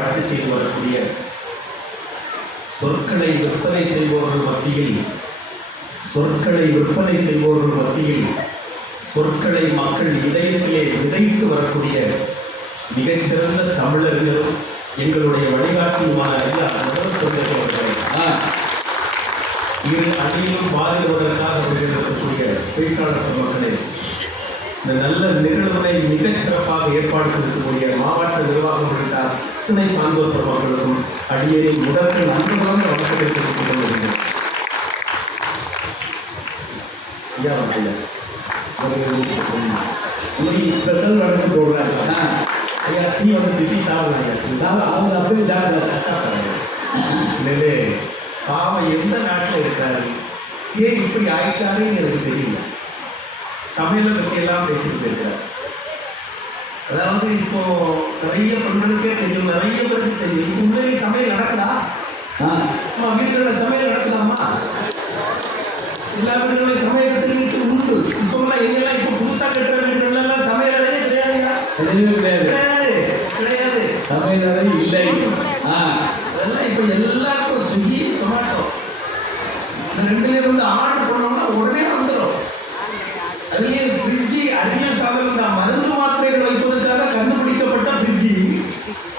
ஆட்சி செய்து வரக்கூடிய சொற்களை விற்பனை செய்பவர்கள் மத்தியில் சொற்களை மக்கள் இதயத்திலே விதைத்து வரக்கூடிய மிகச்சிறந்த தமிழர்களும் எங்களுடைய வழிகாட்டியுமான ஐயா இரு அணியிலும் பாதிடுவதற்காக இருக்கக்கூடிய பேச்சாளர் மக்களே, இந்த நல்ல நிகழ்வினை மிகச் சிறப்பாக ஏற்பாடு செய்யக்கூடிய மாவட்ட நிர்வாகம் உள்ளிட்ட அத்தனை சான்றோர் பெருமக்களுக்கும் அடியேறின் முதற்க நன்றிகளும் வணக்கத்தை தெரிவித்துக் கொள்கிறேன். ஐயா ஸ்பெஷல் வணக்கம் போடுறாங்க. ஐயா டீ வந்து திட்டி சாப்பிடுறாங்க. அவங்க அப்படியே சாப்பிட்றாங்க. பாவம் எந்த நாட்டில் இருக்காரு, ஏன் இப்படி ஆயிட்டாருன்னு எனக்கு தெரியல. சமையலை பற்றியெல்லாம் பேசிட்டு இருக்கிறார். அதாவது இப்போ நிறைய பெண்களுக்கே தெரியும், நிறைய பேருக்கு தெரியும். இப்போ உண்மையிலே சமையல் நடக்குதா? வீடுகளில் சமையல் நடக்குதாமா? எல்லா வீடுகளையும் சமையல் கட்டுறது உண்டு. இப்போ எங்கெல்லாம் இப்போ புதுசாக கட்டுற வீடுகள்லாம் சமையலே கிடையாது. சமையலே இல்லை. அதெல்லாம் இப்போ எல்லாருக்கும் ஸ்விக்கி, சொமாட்டோ ரெண்டுலேயும் வந்து ஆர்டர் பண்ணோம்னா உடனே வந்துடும். அதுலேயே ஃப்ரிட்ஜி அறிவியல் சாதனம் தான். மருந்து மாத்திரைகள் வைப்பதற்காக கண்டுபிடிக்கப்பட்ட ஃப்ரிட்ஜி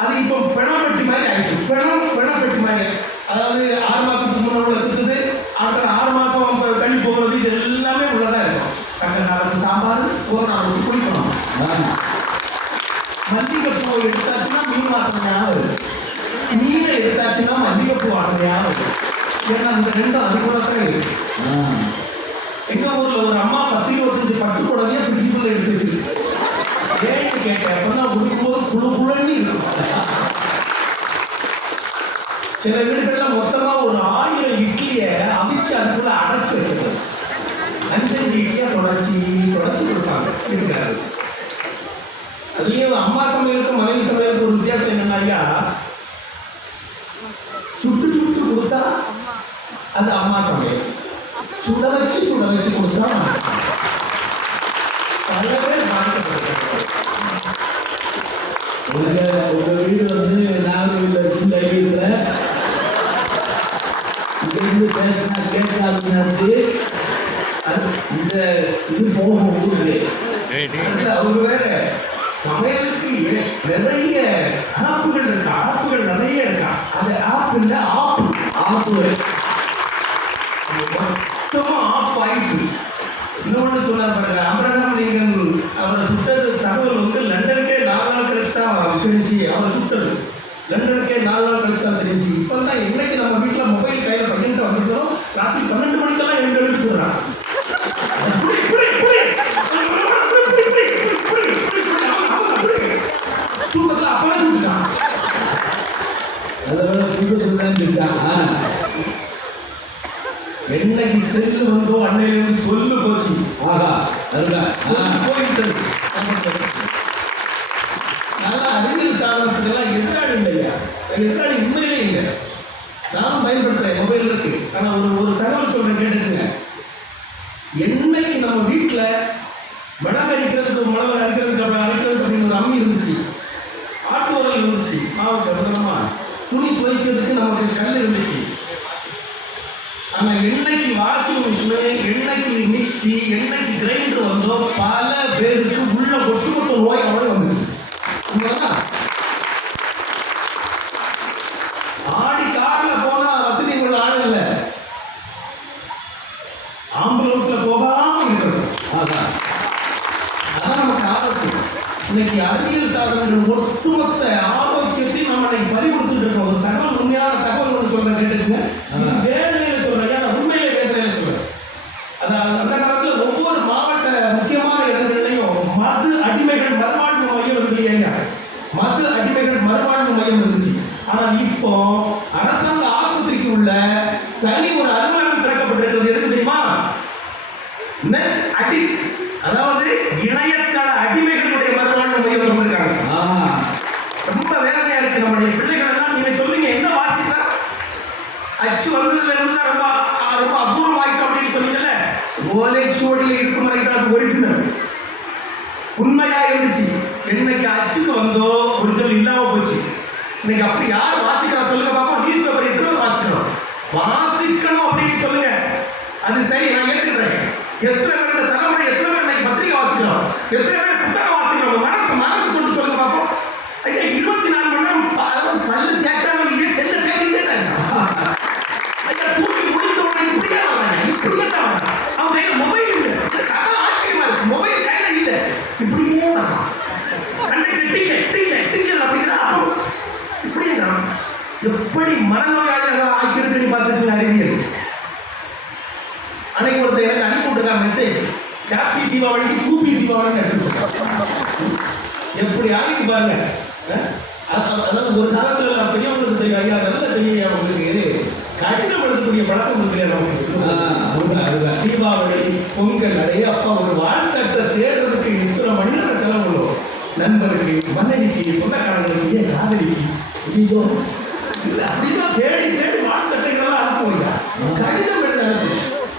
அது இப்போ பெணப்பெட்டி மாதிரி ஆயிடுச்சு. பெணப்பெட்டி மாதிரி. அதாவது 6 மாதத்துக்கு முன்னே உள்ள சுற்றுது, அடுத்த 6 மாதம் கண்ணி போகிறது, இது எல்லாமே உள்ளதாக இருக்கும். சக்கரை நாளுக்கு சாம்பார், ஒரு நாளுக்கு குளிக்கணும். மல்லிகைப்பூ எடுத்தாச்சுன்னா மீன் வாசனையாக வருது, மீனை எடுத்தாச்சுன்னா மல்லிகைப்பூ வாசனையாக வருது. ஏன்னா அந்த ரெண்டும் அது கூட தான் இருக்கு. எங்கள் ஊரில் ஒரு அம்மா 10-25 பட்டு புடவையே ஃப்ரிட்ஜுக்குள்ளே எடுத்து வச்சிருக்கு. ஏன்னு கேட்டேன். அப்போதான் கொடுக்கும்போது குழுன்னு இருக்கும். சில வீடுகளில் மொத்தமாக ஒரு 1000 இட்லியை அவிச்சு அதுக்குள்ள அடைச்சி வச்சிருக்கு. 5 இட்லியாக தொடச்சி கொடுப்பாங்க வீட்டுக்காரர். அதுலேயும் அம்மா சமையலுக்கும் மனைவி சமையலுக்கும் ஒரு வித்தியாசம் என்னன்னாக்கா, சுட்டு கொடுத்தா அது அம்மா சமையல், சுட வச்சு கொடுத்தா பல பேர் பாதிக்கப்படுறாங்க. உங்க வீடு வந்து நாகர்கோவில் இங்கிருந்து பேசினா கேட்காது. இந்த இது போகும் ஊருக்கு அவரு வேற சமையலுக்கு நிறைய ஆப்புகள் இருக்கா. ஆப்புகள் நிறைய இருக்கா. அந்த ஆப் இல்லை, ஆப்பு மொத்தமாக ஆப் ஆயிடுச்சு. இன்னொன்று சொன்னார் பாருங்க, அப்ரஹாம் லிங்கன் அவரை சுட்டது தகவல் வந்து லண்டனுக்கே 4 நாள் கழிச்சு தான் தெரிஞ்சு. அவரை சுட்டது லண்டனுக்கே 4 நாள் கழிச்சு தான் தெரிஞ்சு. இப்போ தான் இன்னைக்கு நம்ம வீட்டில் மொபைல் கையில் பகிர்ந்து வந்துட்டோம். ராத்திரி 12 மணிக்கெல்லாம் எனக்கு எழுதி சொல்கிறாங்க. தூக்கத்தில் அப்பவே சொல்லிட்டான். அதோட தூக்கத்தில் இருக்கான். என்னைக்கு செல்லு வந்தோ அன்னையிலிருந்து சொல்லு போச்சு. ஆகா போயிட்டது. நல்லா அறிவியல் சாதனத்துக்கெல்லாம் எதிராளி இல்லையா? எதிராளி உண்மையிலே இல்லை. நானும் பயன்படுத்துறேன், மொபைல் இருக்கு. ஆனால் ஒரு தகவல் சொல்றேன், கேட்டுக்குங்க. என்னைக்கு நம்ம வீட்டில் மிளகு அரைக்கிறதுக்கு அப்படின்னு ஒரு அம்மி இருந்துச்சு, ஆட்டு உரல் இருந்துச்சு, மாவு பத்திரமா துணி துவைக்கிறதுக்கு நமக்கு கல் இருந்துச்சு. ஆனால் என்னைக்கு வாஷிங் மிஷினு, என்னைக்கு மிக்சி, என்னைக்கு கிரைண்டர் வந்தோ பல பேருக்கு உள்ள ஒட்டுமொத்த நோய் அவளே வந்துச்சு. ஆடி காரில் போனா வசதி உள்ள ஆள் இல்லை, ஆம்புலன்ஸ்ல போகாம இருக்கணும். அதான் நமக்கு ஆபத்து. இன்னைக்கு அறிவியல் சாதனங்கள் ஒட்டுமொத்த ஆரோக்கியத்தையும் நம்ம இன்னைக்கு பறி கொடுத்துட்டு இருக்கோம். ஒரு தகவல், உண்மையான தகவல் ஒன்று சொல்றேன், கேட்டுங்க. வேலையில சொல்றேன், ஏன்னா உண்மையிலே வேலையில சொல்றேன். அதாவது அந்த காலத்தில் ஒவ்வொரு மாவட்ட முக்கியமான இடங்கள்லையும் மது அடிமைகள் மறுவாழ்வு மையம் இருக்கு. மது அடிமைகள் மறுவாழ்வு மையம் இருந்துச்சு. ஆனால் இப்போ அரசாங்க ஆஸ்பத்திரிக்கு உள்ள தனி ஒரு அலுவலகம் திறக்கப்பட்டிருக்கிறது. எதுக்கு தெரியுமா? நெட் அடிக்ட்ஸ், அதாவது இணையதள அடிமைகளுடைய மறுவாழ்வு மையம் இருக்காங்க. ரொம்ப வேதனையா இருக்கு. நம்முடைய பிள்ளைகள் எல்லாம் நீங்க சொல்லுங்க, என்ன வாசிக்கிறா அச்சு வந்ததுல இருந்து ரொம்ப அபூர்வமாயிட்டு அப்படின்னு சொன்னீங்கல்ல, ஓலைச்சுவடியில் இருக்கும் வரைக்கும் அது ஒரிஜினல் உண்மையா இருந்துச்சு. என்னைக்கு அச்சுக்கு வந்தோ ஒரிஜினல் இல்லாம போச்சு. இன்னைக்கு அப்படி யார் வாசிக்கிறோம் சொல்லுங்க பாப்போம். நியூஸ் பேப்பர் எத்தனை வாசிக்கிறோம்? வாசிக்கணும் அப்படின்னு சொல்லுங்க, அது சரி, நான் ஏற்றுக்கிறேன். எத்தனை பேர் இந்த தலைமுறை, எத்தனை பேர் இன்னைக்கு பத்திரிகை வாசிக்கிறோம், எத்தனை பேர் புத்தகம் வாசிக்கிறோம்? மனசு கொண்டு சொல்லுங்க பாப்போம். ஐயா 24 மணி நேரம் பல்லு தேய்ச்சாலும் இல்லையே, செல்ல தேய்ச்சிட்டே ஐயா தூக்கி முடிச்ச உடனே இப்படியே வராங்க, இப்படியே தான் வராங்க. அவங்க கையில் மொபைல் இல்லை, கதை ஆச்சரியமா இருக்கு, மொபைல் கையில இல்லை, இப்படியே வராங்க. டீச்சர் அப்படிங்கிறா இப்படியே தான். எப்படி மனநோயாளியாக ஆக்கியிருக்கு பார்த்துருக்கு அறிவியல். அன்னைக்கு ஒருத்தர் எனக்கு அனுப்பி விட்டுருக்காங்க மெசேஜ், ஹாப்பி தீபாவளிக்கு கூப்பி தீபாவளின்னு எடுத்துருக்கோம். எப்படி ஆகிட்டு பாருங்க. அதாவது ஒரு காலத்துல பெரியவங்களுக்கு தெரியும், ஐயா நல்ல தெரியும் அவங்களுக்கு கடிதம் எழுதக்கூடிய பழக்கம் இருக்கு நமக்கு. தீபாவளி பொங்கல் அடைய அப்பா ஒரு வாழ்க்கை தேடுறதுக்கு இத்தனை மணி நேரம் செலவுள்ளோம். நண்பருக்கு, மனைவிக்கு, சொந்தக்காரங்களுக்கு, ஏன் காதலிக்கு அப்படின்னா தேடி தேடி வாழ்க்கட்டைகள்லாம் அனுப்புவோம். கடிதம் எழுத அனுப்புவோம்.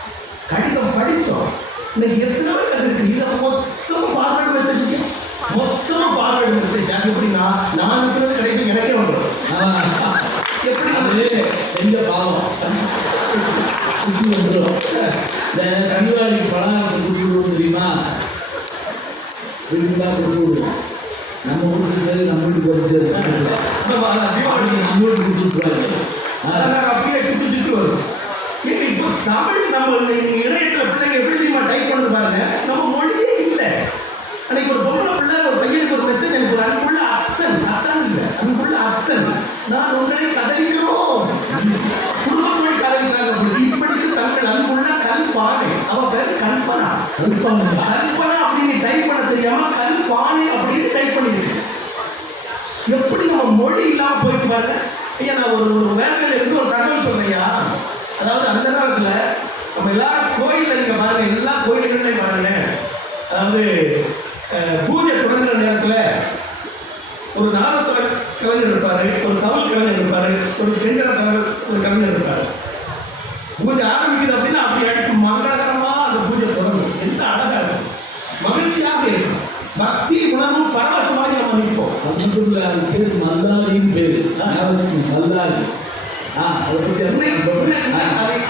கடிதம் படித்தோம். இன்னைக்கு எத்தனை பேர் இருக்கு? இதை மொத்தம் ஃபார்வர்டு மெசேஜ், மொத்தமாக ஃபார்வர்டு மெசேஜ். அது எப்படின்னா நான் இருக்கிறது கடைசி எனக்கே வந்துடும். எப்படி வந்து எங்க பாவம் சுற்றி வந்துடும். இந்த கனிவாடி பலகாரத்தை குட்டி விடுவோம் தெரியுமா? வீட்டுக்கு குட்டி விடுவோம். நம்ம வீட்டுக்கு பேர் நம்ம வீட்டுக்கு வச்சு நம்ம வீட்டுக்கு கொடுத்துருப்பாங்க. அப்படியே சுற்றி சுற்றி வரும். இப்போ தமிழ் நம்ம இணையத்தில் பிள்ளைங்க எப்படி தெரியுமா டைப் பண்ணது பாருங்க, நம்ம மொழியே இல்லை. அன்னைக்கு ஒரு பொம்பளை பிள்ளை ஒரு பையனுக்கு ஒரு மெசேஜ் எனக்கு அதுக்குள்ள அத்தன் இல்லை, அதுக்குள்ள அத்தன் நான் உங்களை கதவிக்கிறோம் குடும்பத்தோடு கதவிக்கிறாங்க. இப்படிக்கு தமிழ் அதுக்குள்ள கல்பானை, அவன் பேர் கல்பனா. கல்பனா அப்படின்னு டைப் பண்ண தெரியாம கல்பானை அப்படின்னு டைப் பண்ணிருக்கு. எப்படி நம்ம மொழி இல்லாம போயிட்டு பாருங்க. ஐயா நான் ஒரு வேலையில இருந்து ஒரு தகவல் சொன்னையா, அதாவது அந்த காலத்துல நம்ம எல்லாரும் கோயில்ல இருக்க பாருங்க, எல்லா கோயில்களையும் பாருங்க, அதாவது பூஜை தொடங்குற நேரத்துல ஒரு நாதஸ்வர கலைஞர் இருப்பாரு, ஒரு தவல் கலைஞர் இருப்பாரு, ஒரு பெண்கள ஒரு கலைஞர் இருப்பாரு. பூஜை ஆரம்பிக்குது அப்படின்னா அப்படி அடிச்சு மங்களகரமா அந்த பூஜை தொடங்கும். எந்த அழகா இருக்கும், மகிழ்ச்சியாக இருக்கும், பக்தி உணர்வும் பரவசமாக நம்ம நிற்போம். அது பேர் மல்லாரின்னு பேரு, மல்லாரி.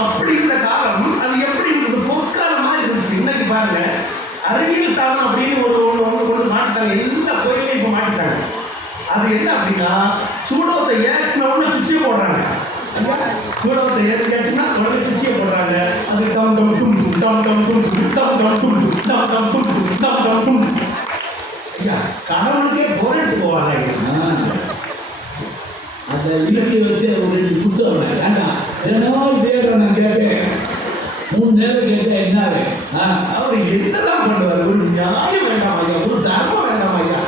அப்படி இருந்த காலம் அது எப்படி இருந்தது, பொற்காலமா இருந்துச்சு. இன்னைக்கு பாருங்க அறிவியல் சாதனம் அப்படின்னு ஒன்று மாட்டிட்டாங்க, எல்லா கோயிலையும் இப்போ மாட்டிட்டாங்க. அது என்ன அப்படின்னா சூடகத்தை ஏற்றினோன்னு சுவிட்சே போடுறாங்க. சூடகத்தை ஏற்றியாச்சுன்னா உடனே சுவிட்சே போடுறாங்க. அது டம் டம் டும் டம் டம் டும் டம் டம் டும் டம் டம் டும் டம் டம் டும். ஐயா கடவுளுக்கே போரடிச்சு போவாங்க. அந்த இலக்கை வச்சு ஒரு 2 புத்தகம் வேண்டாம், தினமும் இதே நான் கேட்பேன். 3 நேரம் கேட்டேன் என்ன அவர் என்னதான் பண்ணுவார்? ஒரு நியாயம் வேண்டாம் ஐயா, ஒரு தர்மம் வேண்டாம் ஐயா,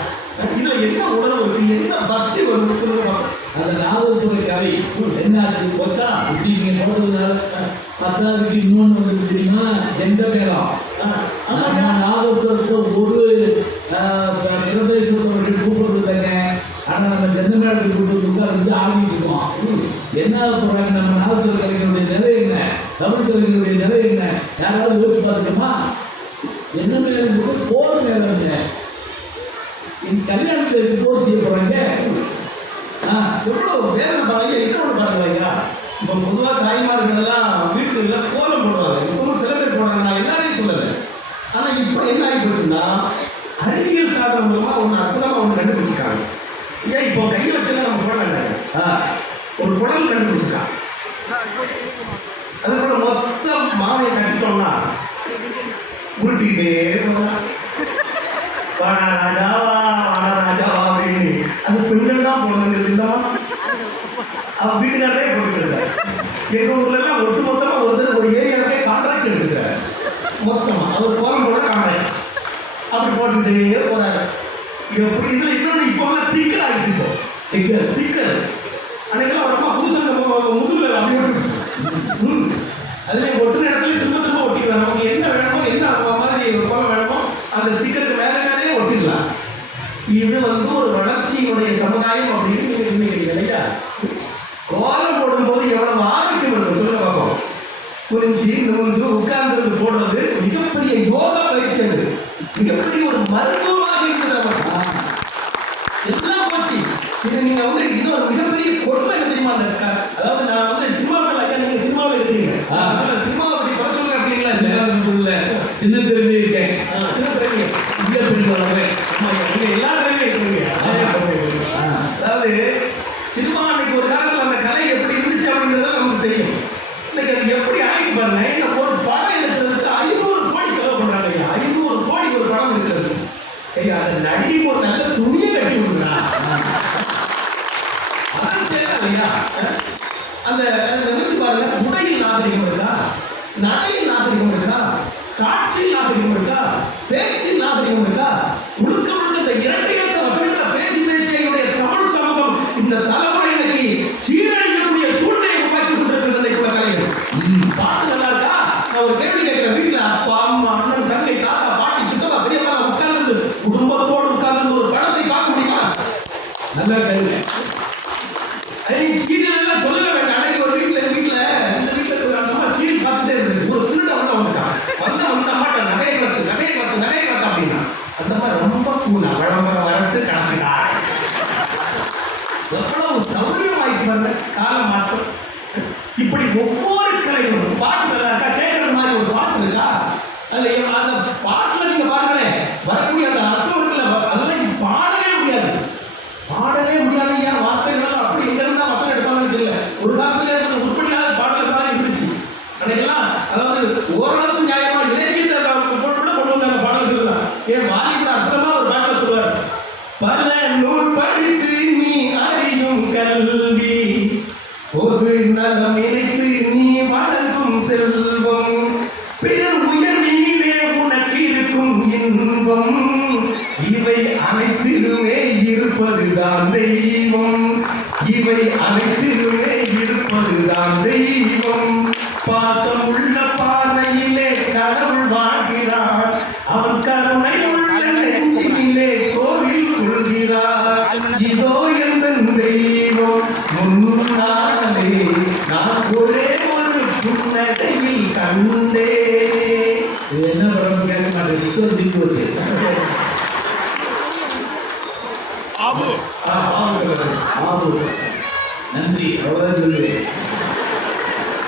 இதுல என்ன உணர்வு இருக்கு, என்ன பக்தி வரும்? அந்த நாதஸ்வர கலை என்னாச்சு போச்சா? இப்படி நீங்க போட்டதுனால 10வது இன்னொன்று வந்து தெரியுமா? எந்த மேலம் நம்ம நாதஸ்வரத்தை ஒரு பிரதேசத்தை கூப்பிட்டுருந்தாங்க. ஆனால் நம்ம ஜெந்த மேளத்துக்கு கூப்பிட்டு உட்கார்ந்து ஆடிட்டு இருக்கோம். என்ன போறாங்க நம்ம நாதஸ்வர கலைஞருடைய நிலை என்ன, தமிழ் கலைஞருடைய நிலை என்ன, யாராவது யோசிச்சு பார்த்துக்கோமா? என்ன மேலும் போற மேலம் கல்யாணத்தில் போர் செய்ய போறாங்க. எவ்வளவு வேதனை பாருங்க. இன்னொன்று பாருங்க ஐயா, இப்போ பொதுவாக தாய்மார்கள் எல்லாம் வீட்டுல கோலம் போடுவாங்க. இப்பவும் சில பேர் போடுறாங்க, நான் எல்லாரையும் சொல்லலை. ஆனால் இப்போ என்ன ஆகி போச்சுன்னா அறிவியல் சாதனம் மூலமா ஒன்று அற்புதமாக ஒன்று கண்டுபிடிச்சிருக்காங்க. ஏன் இப்போ கையை வச்சுதான் நம்ம போடல, ஒரு குழல் கண்டுபிடிச்சிருக்கான். அது கூட மொத்த மாவையை கட்டிட்டோம்னா உருட்டிக்கிட்டே போகலாம். வாடா ராஜாவா அப்படின்னு அது பெண்கள் தான் போடுறது. அவன் வீட்டுக்காரரே போட்டுட்டு இருக்காரு. எங்க ஊர்ல எல்லாம் ஒட்டு மொத்தமா ஒரு ஏரியாவுக்கே கான்ட்ராக்ட் எடுத்துக்கிறாரு. மொத்தமா அவர் கோலம் போட கான்ட்ராக்ட் அப்படி போட்டுக்கிட்டே போறாரு. எப்படி இதுல இன்னொன்று இப்போ ஸ்டிக்கர் ஆகிட்டு இருக்கோம். ஸ்டிக்கர் அன்னைக்கெல்லாம் ஒரு அம்மா புதுசாக முதுகுல அப்படி அதுலேயே ஒட்டுன இடத்துல திரும்ப ஒட்டிக்கலாம். நமக்கு என்ன வேணுமோ, என்ன மாதிரி கோலம் வேணுமோ அந்த ஸ்டிக்கருக்கு வேற வேறையே ஒட்டிக்கலாம். இது ஒரு வளர்ச்சியினுடைய சமுதாயம் அப்படின்னு நீங்க இல்லையா? கோலம் போடும்போது எவ்வளவு ஆரோக்கியம் இருக்கும் சொல்லுங்க பார்ப்போம். புரிஞ்சு நிமிர்ந்து உட்கார்ந்து போடுறது மிகப்பெரிய யோகா பயிற்சி. அது மிகப்பெரிய ஒரு மருத்துவமாக இருக்குது. எல்லாம் போச்சு. இது நீங்க இன்னொரு மிக இல்லையா? அந்த நினைச்சு பாருங்க, உடையில் நாகரிகம் இருக்கா, நடையில் நாகரிகம் இருக்கா, காட்சியில் நாகரிகம் இருக்கா, பேச்சில் நாகரிகம் இருக்கா? முழுக்க முழுக்க இந்த இரட்டையற்ற வசனங்களை பேசி பேசி என்னுடைய தமிழ் சமூகம் இந்த தலைமுறை இன்னைக்கு சீரழிக்கக்கூடிய சூழ்நிலையை உருவாக்கி கொண்டிருக்கிறது கூட கலைஞர். பாட்டு நல்லா இருக்கா? நான் ஒரு கேள்வி கேட்கிறேன். வீட்டுல அப்பா அம்மா அண்ணன் தங்கை தாத்தா பாட்டி சித்தப்பா பெரியப்பா உட்கார்ந்து குடும்பத்தோடு உட்கார்ந்து ஒரு படத்தை பார்க்க முடியுமா? நல்லா கேள்வி. சீரியல் எல்லாம் சொல்லவே வேண்டாம். அன்னைக்கு ஒரு வீட்டுல இந்த வீட்டுல அந்த அம்மா சீரியல் பார்த்துட்டே இருக்கு. ஒரு திருட வந்துட்டான். வந்து அம்மாட்ட நகையை பார்த்து அப்படின்னா அந்த மாதிரி ரொம்ப கூலா விளம்பரம் வரட்டு கணக்குதான். எவ்வளவு சௌகரியம் ஆயிடுச்சு பாருங்க காலம் மாற்றம். இப்படி ஒவ்வொரு கலைகளும் பாட்டு நல்லா இருக்கா, கேட்கற மாதிரி ஒரு பாட்டு இருக்கா, அதுல அந்த பாட்டுல நீங்க பாருங்களேன் வரக்கூடிய அந்த அர்த்தம் இருக்குல்ல, அதெல்லாம் பாடவே முடியாது. ஏன் வார்த்தைகள் அப்படி எங்க இருந்தா வசனம் எடுப்பாங்கன்னு தெரியல. ஒரு காலத்துல உருப்படியாக பாடல் மாதிரி இருந்துச்சு. அன்னைக்கெல்லாம் அதாவது ஓரளவுக்கு நியாயமா இலக்கியத்தை கொண்டு வந்தாங்க பாடல்கள் தான். ஏன் வாலி கூட அற்புதமா ஒரு பாட்டில் சொல்லுவார், பல நூல் படித்து நீ அறியும் கல்வி, பொது நலம் நினைத்து நீ வளர்க்கும் செல்வம், பிறர் உயர்விலே உனக்கு இருக்கும் இன்பம், இவை அனைத்திலுமே இருப்பதுதான் தெய்வம், இவை அனைத்திலுமே இருப்பதுதான் தெய்வம், பாசம் உள்ள பார்வையிலே கடவுள் வாழ்கிறார், அவன் கருணை உள்ள நெஞ்சினிலே கோவில் கொள்கிறார், இதோ என் தெய்வம் முன்னாலே நான் ஒரே ஒரு புன்னகையில் கண்டே. இது என்ன படம் கேட்க மாட்டேன். கிஷோர் தீப்பு வச்சு ஆபு நன்றி அவ்வளோதான் சொல்லுவேன்.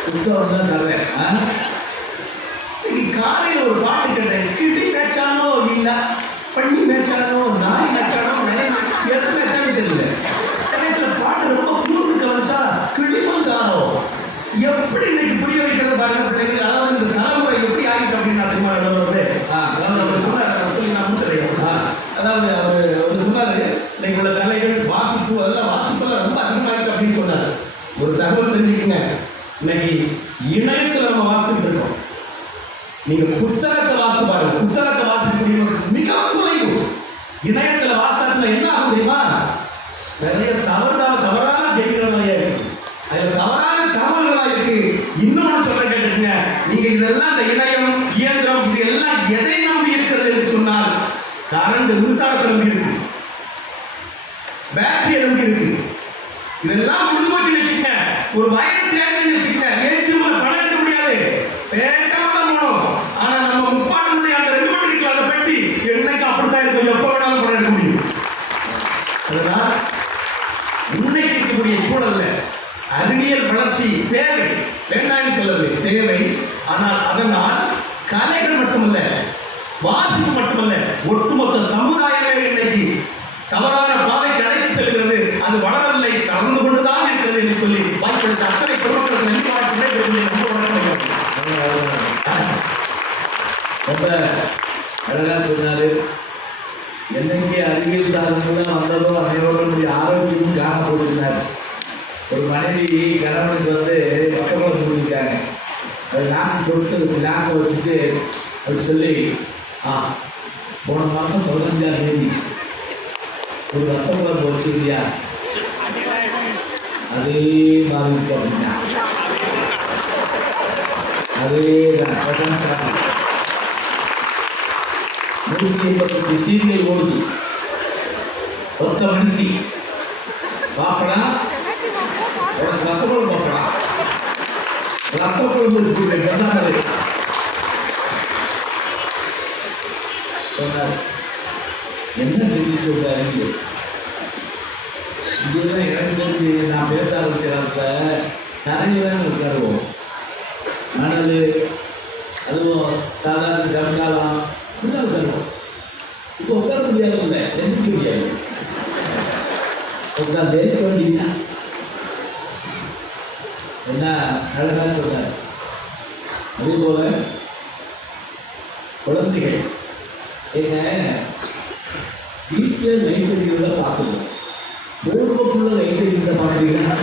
புத்தகம் தான் தர்றேன். காலையில் ஒரு பாட்டு கேட்டேன். கிட்டி மேய்ச்சானோ இல்லை பண்ணி மேய்ச்சானோ நாய் மேய்ச்சானோ எது மேய்ச்சானு தெரியல. கடைசியில் பாட்டு ரொம்ப குழுக்கு கவனிச்சா கிழிப்பும் காரம். எப்படி இன்னைக்கு புரிய வைக்கிறது பாருங்க பிள்ளைங்க. அதாவது இந்த தலைமுறை எப்படி ஆகிட்டு அப்படின்னு நான் சொன்னார். சொல்லி நான் முடிச்சிடுறேன். அதாவது அவர் சொன்னாரு, இன்னைக்கு உள்ள கலைகள் வாசிப்பு அதெல்லாம் வாசிப்பெல்லாம் ரொம்ப அதிகமாகிட்டு அப்படின்னு சொன்னார். ஒரு தகவல் தெரிஞ்சுக்கங்க, இன்னைக்கு இணையத்தில் நம்ம வாசித்துட்டு இருக்கோம். நீங்க புத்தகத்தை வாசித்து பாருங்க, புத்தகத்தை வாசிக்கக்கூடிய மிக குறைவு. இணையத்தில் வாசித்தா என்ன ஆகும் தெரியுமா? நிறைய தவறான கேட்கிறவங்க இருக்கு, அதுல தவறான தகவல்களா இருக்கு. இன்னொன்னு சொல்ல கேட்டுருங்க, நீங்க இதெல்லாம் இந்த இணையம் இயந்திரம் இது எல்லாம் எதை நம்பி இருக்கிறது என்று சொன்னால் கரண்ட் மின்சாரத்தை நம்பி இருக்கு, பேட்டரியை நம்பி இருக்கு. இதெல்லாம் முழுமைச்சு வச்சுக்க, ஒரு வைரஸ் ஏற்கனவே வச்சுக்க, ஏற்று பணம் எடுக்க முடியாது, பேசாம தான் போகணும். ஆனா நம்ம முப்பாட்டினுடைய அந்த 2 மணி இருக்குல்ல அந்த பெட்டி என்னைக்கு அப்படித்தான் இருக்கும், எப்போ வேணாலும் பணம் எடுக்க முடியும். அதுதான் இன்னைக்கு இருக்கக்கூடிய சூழல்ல அறிவியல் வளர்ச்சி தேவை, வேண்டாம்னு சொல்லது தேவை. ஆனால் அதனால் கலைகள் மட்டுமல்ல, வாசிப்பு மட்டுமல்ல, ஒட்டுமொத்த சமுதாயமே இன்னைக்கு தவறான பாதைக்கு அழைத்து செல்கிறது. அது வளரவில்லை, கலந்து கொண்டுதான் இருக்கிறது என்று சொல்லி வாய்ப்பெடுத்த அத்தனை பொருட்களுக்கு நன்றி வாழ்த்துக்களை ரொம்ப அழகா சொன்னாரு. என்னைக்கு அறிவியல் சாதனங்கள்லாம் வந்ததோ அன்னையோட ஆரோக்கியமும் காண போட்டிருந்தார். ஒரு மனைவி கணவனுக்கு பக்கமாக சொல்லியிருக்காங்க. அது லாக்கு தொட்டு லாக்கை வச்சுட்டு அப்படி சொல்லி, போன மாதம் 15ஆம் தேதி ஒரு ரத்த குழம்பு வச்சுருக்கியா, அதே மாதிரி இருக்கு அப்படின்னா அதே தான் 188 சீரியல் ஓடுது. ஒத்த மனுஷி பார்க்கலாம், உனக்கு ரத்த குழம்பு பார்க்கலாம், ரத்த குழம்பு இருக்கு சொன்னார். என்ன தெரிஞ்சு சொல்றாரு? இதுதான் எனக்கு தெரிஞ்சு நான் பேச ஆரம்பிச்ச காலத்தில் நிறைய தான் உட்காருவோம். மணல் அதுவும் சாதாரண கருங்காலம் இப்படிதான் உட்காருவோம். இப்போ உட்கார முடியாது, இல்லை எந்திரிக்க முடியாது. உட்காந்து எதிர்க்க வேண்டியதுன்னா என்ன அழகாக சொல்றாரு. அதே போல குழந்தைகள் எங்க வீட்டில் லைட் அடிக்கிறத பார்த்துக்கணும். போர்வக்குள்ள லைட் அடிக்கிறத பார்க்குறீங்கன்னா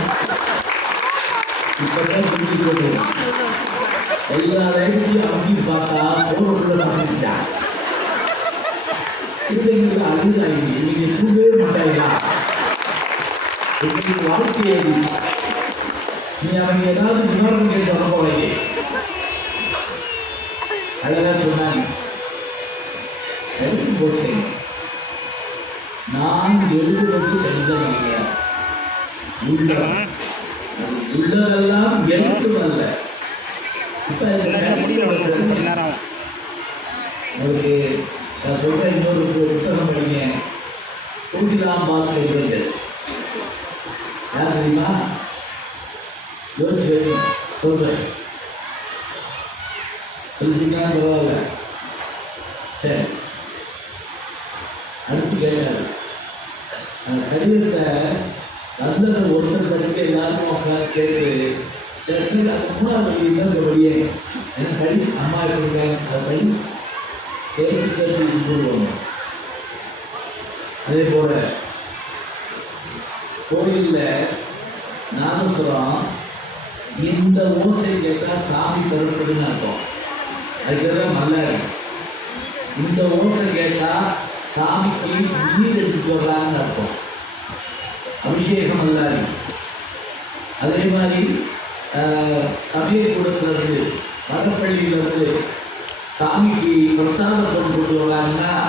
வாழ்க்கையை நீ அவங்க ஏதாவது விவரம் கேட்டு வர போறீங்க. அழகா சொன்னாங்க, எடுத்து போச்சு. நான் எழுதுவது கடிதம் அல்ல, உள்ளம். உள்ளதெல்லாம் எழுத்தும் அல்ல. உங்களுக்கு நான் சொல்றேன், இன்னொரு புத்தகம் படிங்க, கோகிலாம் பாஸ் எழுதுங்கள். யார் தெரியுமா? யோசிச்சு சொல்றேன், சொல்லிட்டீங்கன்னா பரவாயில்ல. சரி, அடுத்து கேட்டார். அந்த கடிதத்தை வந்ததை ஒருத்தர் படிக்க எல்லாருக்கும் உட்காந்து கேட்டு மூணாவது படியே எனக்கு படி, அம்மா எப்படி அதை படி கேட்டு கேட்டு போடுவாங்க. அதே போல கோயிலில் நாதஸ்வரம் இந்த ஓசை கேட்டால் சாமி பெறப்படுன்னு அர்த்தம். அதுக்கெல்லாம் மல்லாடி. இந்த ஓசை கேட்டால் சாமிக்கு நீர் எடுத்துட்டு வர்றாங்கன்னு அர்த்தம். அபிஷேகம் மல்லாடி. அதே மாதிரி சமயக்கூடத்திலிருந்து வடப்பள்ளியிலிருந்து சாமிக்கு பிரசாதம் கொண்டு வர்றாங்கன்னா